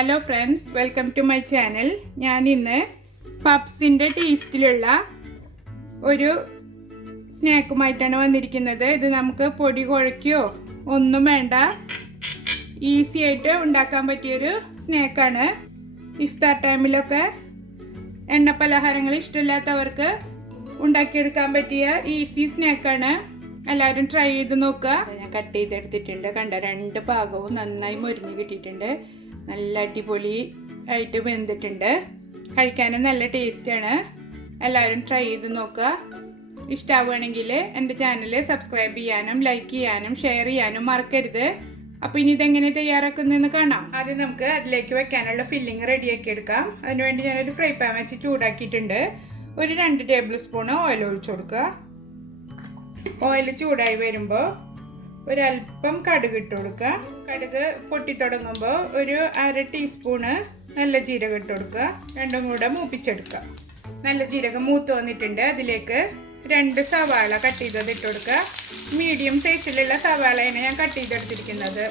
Hello friends, welcome to my channel. ഞാൻ ഇന്ന് പപ്സിൻ്റെ ടേസ്റ്റിലുള്ള ഒരു സ്നാക്കുമായിട്ടാണ് വന്നിരിക്കുന്നത്. ഇത് നമുക്ക് പൊടി കുഴയ്ക്കുകയോ ഒന്നും വേണ്ട, ഈസി ആയിട്ട് ഉണ്ടാക്കാൻ പറ്റിയൊരു സ്നാക്കാണ്. ഇഫ്താർ ടൈമിലൊക്കെ എണ്ണ പലഹാരങ്ങൾ ഇഷ്ടമില്ലാത്തവർക്ക് ഉണ്ടാക്കിയെടുക്കാൻ പറ്റിയ ഈസി സ്നാക്കാണ്. എല്ലാവരും ട്രൈ ചെയ്ത് നോക്കുക. ഞാൻ കട്ട് ചെയ്തെടുത്തിട്ടുണ്ട്. കണ്ട രണ്ട് ഭാഗവും നന്നായി മൊരിഞ്ഞ് കിട്ടിയിട്ടുണ്ട്. നല്ല അടിപൊളി ആയിട്ട് വെന്തിട്ടുണ്ട്. കഴിക്കാനും നല്ല ടേസ്റ്റാണ്. എല്ലാവരും ട്രൈ ചെയ്ത് നോക്കുക. ഇഷ്ടമാവുകയാണെങ്കിൽ എൻ്റെ ചാനൽ സബ്സ്ക്രൈബ് ചെയ്യാനും ലൈക്ക് ചെയ്യാനും ഷെയർ ചെയ്യാനും മറക്കരുത്. അപ്പോൾ ഇനി ഇതെങ്ങനെ തയ്യാറാക്കുന്നതെന്ന് കാണാം. ആദ്യം നമുക്ക് അതിലേക്ക് വെക്കാനുള്ള ഫില്ലിങ് റെഡിയാക്കി എടുക്കാം. അതിനുവേണ്ടി ഞാനൊരു ഫ്രൈ പാൻ വെച്ച് ചൂടാക്കിയിട്ടുണ്ട്. ഒരു 2 ടേബിൾ സ്പൂൺ ഓയിൽ ഒഴിച്ചു കൊടുക്കുക. ഓയിൽ ചൂടായി വരുമ്പോൾ ഒരല്പം കടുക് ഇട്ട് കൊടുക്കുക. കടുക് പൊട്ടി തുടങ്ങുമ്പോൾ ഒരു 1/2 ടീസ്പൂണ് നല്ല ജീരകം ഇട്ട് കൊടുക്കുക. രണ്ടും കൂടെ മൂപ്പിച്ചെടുക്കുക. നല്ല ജീരകം മൂത്ത് വന്നിട്ടുണ്ട്. അതിലേക്ക് 2 സവാള കട്ട് ചെയ്തത് ഇട്ട് കൊടുക്കുക. മീഡിയം സൈസിലുള്ള സവാളയാണ് ഞാൻ കട്ട് ചെയ്തെടുത്തിരിക്കുന്നത്.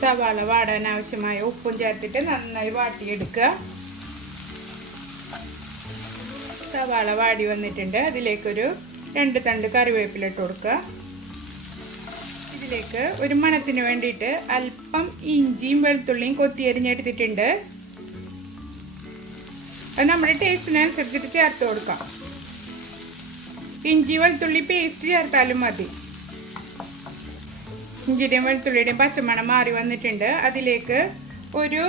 സവാള വാടാൻ ആവശ്യമായ ഉപ്പും ചേർത്തിട്ട് നന്നായി വാട്ടിയെടുക്കുക. സവാള വാടി വന്നിട്ടുണ്ട്. അതിലേക്കൊരു 2 തണ്ട് കറിവേപ്പില ഇട്ട് കൊടുക്കുക. ഇതിലേക്ക് ഒരു മണത്തിന് വേണ്ടിയിട്ട് അല്പം ഇഞ്ചിയും വെളുത്തുള്ളിയും കൊത്തിയരിഞ്ഞെടുത്തിട്ടുണ്ട്. അത് നമ്മുടെ ടേസ്റ്റിനനുസരിച്ചിട്ട് ചേർത്ത് കൊടുക്കാം. ഇഞ്ചി വെളുത്തുള്ളി പേസ്റ്റ് ചേർത്താലും മതി. ഇഞ്ചിയുടെയും വെളുത്തുള്ളിയുടെയും പച്ചമണം മാറി വന്നിട്ടുണ്ട്. അതിലേക്ക് ഒരു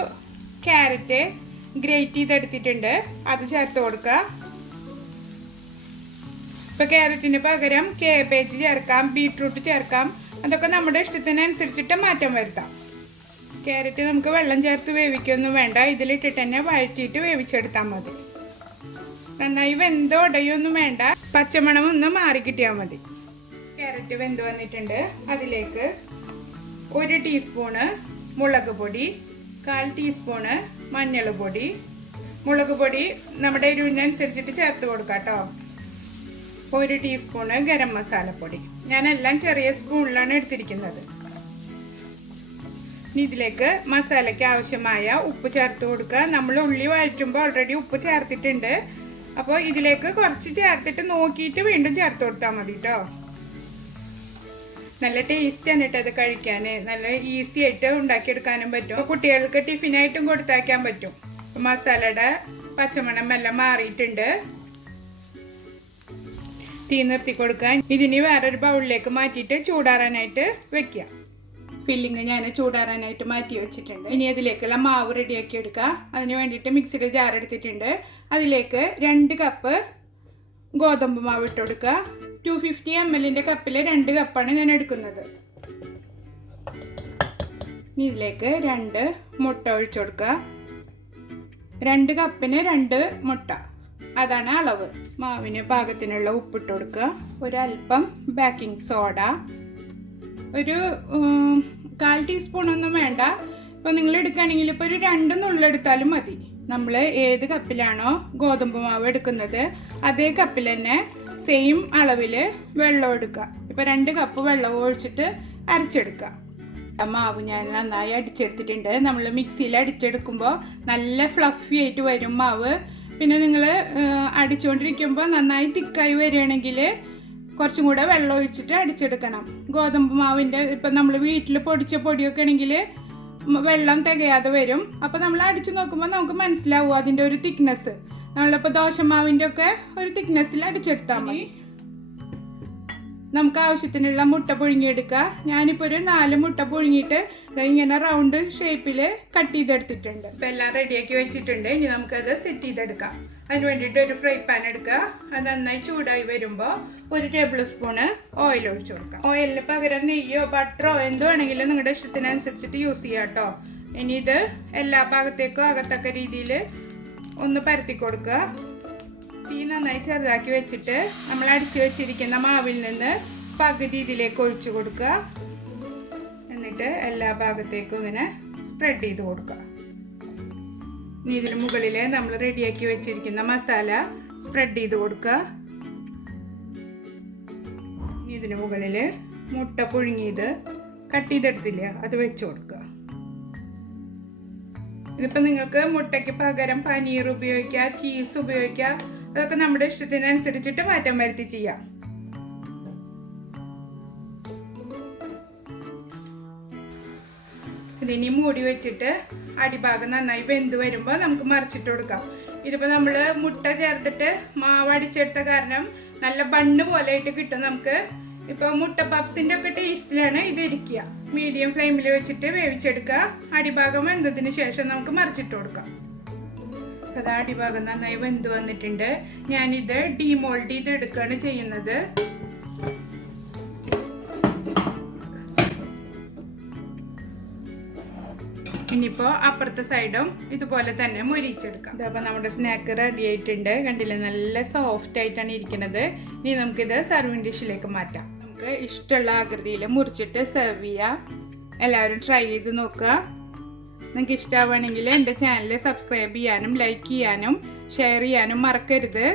ക്യാരറ്റ് ഗ്രേറ്റ് ചെയ്തെടുത്തിട്ടുണ്ട്. അത് ചേർത്ത് കൊടുക്കുക. ഇപ്പോൾ ക്യാരറ്റിന് പകരം കാബേജ് ചേർക്കാം, ബീട്രൂട്ട് ചേർക്കാം. അതൊക്കെ നമ്മുടെ ഇഷ്ടത്തിനനുസരിച്ചിട്ട് മാറ്റം വരുത്താം. ക്യാരറ്റ് നമുക്ക് വെള്ളം ചേർത്ത് വേവിക്കൊന്നും വേണ്ട. ഇതിലിട്ടിട്ട് തന്നെ വഴറ്റിയിട്ട് വേവിച്ചെടുത്താൽ മതി. നന്നായി വെന്തോടയൊന്നും വേണ്ട, പച്ചമണം ഒന്ന് മാറി കിട്ടിയാൽ മതി. ക്യാരറ്റ് വെന്ത് വന്നിട്ടുണ്ട്. അതിലേക്ക് 1 ടീസ്പൂണ് മുളക് പൊടി, 1/4 ടീസ്പൂണ് മഞ്ഞൾ പൊടി. മുളക് പൊടി നമ്മുടെ എരിവിനനുസരിച്ചിട്ട് ചേർത്ത് കൊടുക്കാം കേട്ടോ. 1 ടീസ്പൂണ് ഗരം മസാലപ്പൊടി. ഞാനെല്ലാം ചെറിയ സ്പൂണിലാണ് എടുത്തിരിക്കുന്നത്. ഇതിലേക്ക് മസാലയ്ക്ക് ആവശ്യമായ ഉപ്പ് ചേർത്ത് കൊടുക്കുക. നമ്മൾ ഉള്ളി വഴറ്റുമ്പോൾ ഓൾറെഡി ഉപ്പ് ചേർത്തിട്ടുണ്ട്. അപ്പോൾ ഇതിലേക്ക് കുറച്ച് ചേർത്തിട്ട് നോക്കിയിട്ട് വീണ്ടും ചേർത്ത് കൊടുത്താൽ മതി കേട്ടോ. നല്ല ടേസ്റ്റാണ് കേട്ടോ അത് കഴിക്കാൻ. നല്ല ഈസി ആയിട്ട് ഉണ്ടാക്കിയെടുക്കാനും പറ്റും. കുട്ടികൾക്ക് ടിഫിനായിട്ടും കൊടുത്തയക്കാൻ പറ്റും. മസാലയുടെ പച്ചമണം എല്ലാം മാറിയിട്ടുണ്ട്. തീ നിർത്തി കൊടുക്കാൻ. ഇതിന് വേറൊരു ബൗളിലേക്ക് മാറ്റിയിട്ട് ചൂടാറാനായിട്ട് വെക്കുക. ഫില്ലിങ് ഞാൻ ചൂടാറാനായിട്ട് മാറ്റി വെച്ചിട്ടുണ്ട്. ഇനി അതിലേക്കുള്ള മാവ് റെഡിയാക്കി എടുക്കുക. അതിന് വേണ്ടിയിട്ട് മിക്സിയുടെ ജാർ എടുത്തിട്ടുണ്ട്. അതിലേക്ക് 2 കപ്പ് ഗോതമ്പ് മാവ് ഇട്ട് കൊടുക്കുക. 250 ml കപ്പിൽ 2 കപ്പാണ് ഞാൻ എടുക്കുന്നത്. ഇനി ഇതിലേക്ക് 2 മുട്ട ഒഴിച്ചു കൊടുക്കുക. 2 കപ്പിന് 2 മുട്ട, അതാണ് അളവ്. മാവിന് പാകത്തിനുള്ള ഉപ്പിട്ട് കൊടുക്കുക. ഒരല്പം ബേക്കിംഗ് സോഡ, ഒരു 1/4 ടീസ്പൂണൊന്നും വേണ്ട. ഇപ്പോൾ നിങ്ങൾ എടുക്കുകയാണെങ്കിൽ ഇപ്പോൾ ഒരു 2 നുള്ളെടുത്താലും മതി. നമ്മൾ ഏത് കപ്പിലാണോ ഗോതമ്പ് മാവ് എടുക്കുന്നത് അതേ കപ്പിൽ തന്നെ സെയിം അളവിൽ വെള്ളം എടുക്കുക. ഇപ്പോൾ 2 കപ്പ് വെള്ളം ഒഴിച്ചിട്ട് അരച്ചെടുക്കുക. മാവ് ഞാൻ നന്നായി അടിച്ചെടുത്തിട്ടുണ്ട്. നമ്മൾ മിക്സിയിൽ അടിച്ചെടുക്കുമ്പോൾ നല്ല ഫ്ലഫി ആയിട്ട് വരും മാവ്. പിന്നെ നിങ്ങൾ അടിച്ചുകൊണ്ടിരിക്കുമ്പോൾ നന്നായി തിക്കായി വരികയാണെങ്കിൽ കുറച്ചും കൂടെ വെള്ളം ഒഴിച്ചിട്ട് അടിച്ചെടുക്കണം. ഗോതമ്പ് മാവിൻ്റെ ഇപ്പം നമ്മൾ വീട്ടിൽ പൊടിച്ച പൊടിയൊക്കെ ആണെങ്കിൽ വെള്ളം തികയാതെ വരും. അപ്പോൾ നമ്മൾ അടിച്ചു നോക്കുമ്പോൾ നമുക്ക് മനസ്സിലാവും അതിൻ്റെ ഒരു തിക്നെസ്. നമ്മളിപ്പോൾ ദോശമാവിൻ്റെ ഒക്കെ ഒരു തിക്നെസ്സിൽ അടിച്ചെടുത്താൽ മതി. നമുക്ക് ആവശ്യത്തിനുള്ള മുട്ട പുഴുങ്ങിയെടുക്കുക. ഞാനിപ്പോൾ ഒരു 4 മുട്ട പുഴുങ്ങിയിട്ട് ഇങ്ങനെ റൗണ്ട് ഷേപ്പിൽ കട്ട് ചെയ്തെടുത്തിട്ടുണ്ട്. ഇപ്പം എല്ലാം റെഡിയാക്കി വെച്ചിട്ടുണ്ട്. ഇനി നമുക്കത് സെറ്റ് ചെയ്തെടുക്കാം. അതിന് വേണ്ടിയിട്ട് ഒരു ഫ്രൈ പാൻ എടുക്കുക. അത് നന്നായി ചൂടായി വരുമ്പോൾ 1 ടേബിൾ സ്പൂണ് ഓയിൽ ഒഴിച്ചു കൊടുക്കാം. ഓയിലിന് പകരം നെയ്യോ ബട്ടറോ എന്ത് വേണമെങ്കിലും നിങ്ങളുടെ ഇഷ്ടത്തിനനുസരിച്ചിട്ട് യൂസ് ചെയ്യാം കേട്ടോ. ഇനി ഇത് എല്ലാ ഭാഗത്തേക്കും ആകത്തക്ക രീതിയിൽ ഒന്ന് പരത്തി കൊടുക്കുക. തീ നന്നായി ചെറുതാക്കി വെച്ചിട്ട് നമ്മൾ അടിച്ചു വെച്ചിരിക്കുന്ന മാവിൽ നിന്ന് പകുതി ഇതിലേക്ക് ഒഴിച്ചു കൊടുക്കുക. എന്നിട്ട് എല്ലാ ഭാഗത്തേക്കും ഇങ്ങനെ സ്പ്രെഡ് ചെയ്ത് കൊടുക്കുക. ഇനി ഇതിന് മുകളിൽ നമ്മൾ റെഡിയാക്കി വെച്ചിരിക്കുന്ന മസാല സ്പ്രെഡ് ചെയ്ത് കൊടുക്കുക. ഇതിന് മുകളിൽ മുട്ട പുഴുങ്ങിയത് കട്ട് ചെയ്തെടുത്തില്ല അത് വെച്ച് കൊടുക്കുക. ഇതിപ്പോൾ നിങ്ങൾക്ക് മുട്ടയ്ക്ക് പകരം പനീർ ഉപയോഗിക്കാം, ചീസ് ഉപയോഗിക്കാം. അതൊക്കെ നമ്മുടെ ഇഷ്ടത്തിനനുസരിച്ചിട്ട് മാറ്റം വരുത്തി ചെയ്യാം. ഇതിനി മൂടി വെച്ചിട്ട് അടിഭാഗം നന്നായി വെന്ത് വരുമ്പോൾ നമുക്ക് മറിച്ചിട്ട് കൊടുക്കാം. ഇതിപ്പോൾ നമ്മൾ മുട്ട ചേർത്തിട്ട് മാവ് അടിച്ചെടുത്ത കാരണം നല്ല ബണ്ണ് പോലെ ആയിട്ട് കിട്ടും നമുക്ക്. ഇപ്പോൾ മുട്ട പപ്സിൻ്റെ ഒക്കെ ടേസ്റ്റിലാണ് ഇത് ഇരിക്കുക. മീഡിയം ഫ്ലെയിമിൽ വെച്ചിട്ട് വേവിച്ചെടുക്കുക. അടിഭാഗം വെന്തതിന് ശേഷം നമുക്ക് മറിച്ചിട്ട് കൊടുക്കാം. അത് അടിഭാഗം നന്നായി വെന്ത് വന്നിട്ടുണ്ട്. ഞാനിത് ഡീമോൾഡ് ചെയ്ത് എടുക്കുകയാണ് ചെയ്യുന്നത്. ഇനിയിപ്പോൾ അപ്പുറത്തെ സൈഡും ഇതുപോലെ തന്നെ മൊരിച്ചെടുക്കാം. ഇതപ്പോൾ നമ്മുടെ സ്നാക്ക് റെഡി ആയിട്ടുണ്ട്. കണ്ടില്ലേ, നല്ല സോഫ്റ്റ് ആയിട്ടാണ് ഇരിക്കുന്നത്. ഇനി നമുക്കിത് സർവിങ് ഡിഷിലേക്ക് മാറ്റാം. നമുക്ക് ഇഷ്ടമുള്ള ആകൃതിയിൽ മുറിച്ചിട്ട് സെർവ് ചെയ്യാം. എല്ലാവരും ട്രൈ ചെയ്ത് നോക്കുക. നിങ്ങൾക്ക് ഇഷ്ടമാവുകയാണെങ്കിൽ എൻ്റെ ചാനൽ സബ്സ്ക്രൈബ് ചെയ്യാനും ലൈക്ക് ചെയ്യാനും ഷെയർ ചെയ്യാനും മറക്കരുത്.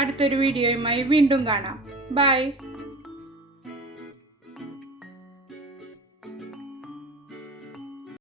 അടുത്തൊരു വീഡിയോയുമായി വീണ്ടും കാണാം. ബൈ.